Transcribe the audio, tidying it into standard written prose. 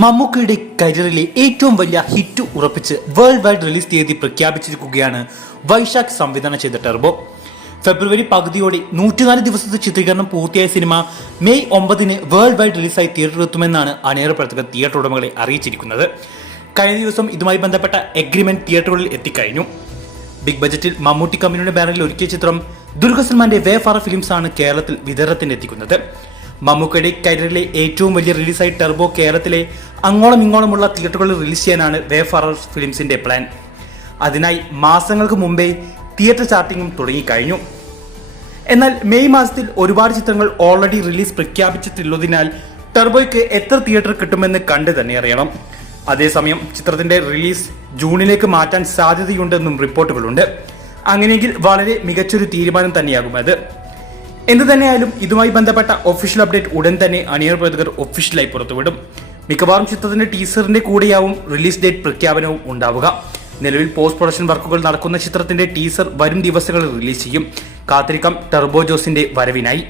മമ്മൂക്കയുടെ കരിയറിലെ ഏറ്റവും വലിയ ഹിറ്റ് ഉറപ്പിച്ച് വേൾഡ് വൈഡ് റിലീസ് തീയതി പ്രഖ്യാപിച്ചിരിക്കുകയാണ് വൈശാഖ് സംവിധാനം ചെയ്ത ടർബോ. ഫെബ്രുവരി പകുതിയോടെ 104 ദിവസത്തെ ചിത്രീകരണം പൂർത്തിയായ സിനിമ മെയ് 9 വേൾഡ് വൈഡ് റിലീസായി തിയേറ്ററിലെത്തുമെന്നാണ് അണിയറ പ്രവർത്തകർ തിയേറ്റർ ഉടമകളെ അറിയിച്ചിരിക്കുന്നത്. കഴിഞ്ഞ ദിവസം ഇതുമായി ബന്ധപ്പെട്ട എഗ്രിമെന്റ് തിയേറ്ററുകളിൽ എത്തിക്കഴിഞ്ഞു. ബിഗ് ബജറ്റിൽ മമ്മൂട്ടി കമ്പനിയുടെ ബാനറിൽ ഒരുക്കിയ ചിത്രം ദുൽഖർ സൽമാന്റെ വേ ഫാർ ഫിലിംസ് ആണ് കേരളത്തിൽ വിതരണത്തിന് എത്തിക്കുന്നത്. മമ്മൂക്കയുടെ കരിയറിലെ ഏറ്റവും വലിയ റിലീസായി ടർബോ കേരളത്തിലെ അങ്ങോളം ഇങ്ങോളമുള്ള തിയേറ്ററുകളിൽ റിലീസ് ചെയ്യാനാണ് വേ ഫാർ ഫിലിംസിന്റെ പ്ലാൻ. അതിനായി മാസങ്ങൾക്ക് മുമ്പേ തിയേറ്റർ ചാർട്ടിങ്ങും തുടങ്ങിക്കഴിഞ്ഞു. എന്നാൽ മെയ് മാസത്തിൽ ഒരുപാട് ചിത്രങ്ങൾ ഓൾറെഡി റിലീസ് പ്രഖ്യാപിച്ചിട്ടുള്ളതിനാൽ ടർബോയ്ക്ക് എത്ര തിയേറ്റർ കിട്ടുമെന്ന് കണ്ടു തന്നെ അറിയണം. അതേസമയം ചിത്രത്തിന്റെ റിലീസ് ജൂണിലേക്ക് മാറ്റാൻ സാധ്യതയുണ്ടെന്നും റിപ്പോർട്ടുകളുണ്ട്. അങ്ങനെയെങ്കിൽ വളരെ മികച്ചൊരു തീരുമാനം തന്നെയാകും അത്. എന്തു തന്നെയായാലും ഇതുമായി ബന്ധപ്പെട്ട ഒഫീഷ്യൽ അപ്ഡേറ്റ് ഉടൻ തന്നെ അണിയറ പ്രവർത്തകർ ഒഫീഷ്യലായി പുറത്തുവിടും. മിക്കവാറും ചിത്രത്തിന്റെ ടീസറിന്റെ കൂടെയാവും റിലീസ് ഡേറ്റ് പ്രഖ്യാപനവും ഉണ്ടാവുക. നിലവിൽ പോസ്റ്റ് പ്രൊഡക്ഷൻ വർക്കുകൾ നടക്കുന്ന ചിത്രത്തിന്റെ ടീസർ വരും ദിവസങ്ങളിൽ റിലീസ് ചെയ്യും. കാത്തിരിക്കാം ടർബോ ജോസിന്റെ വരവിനായി.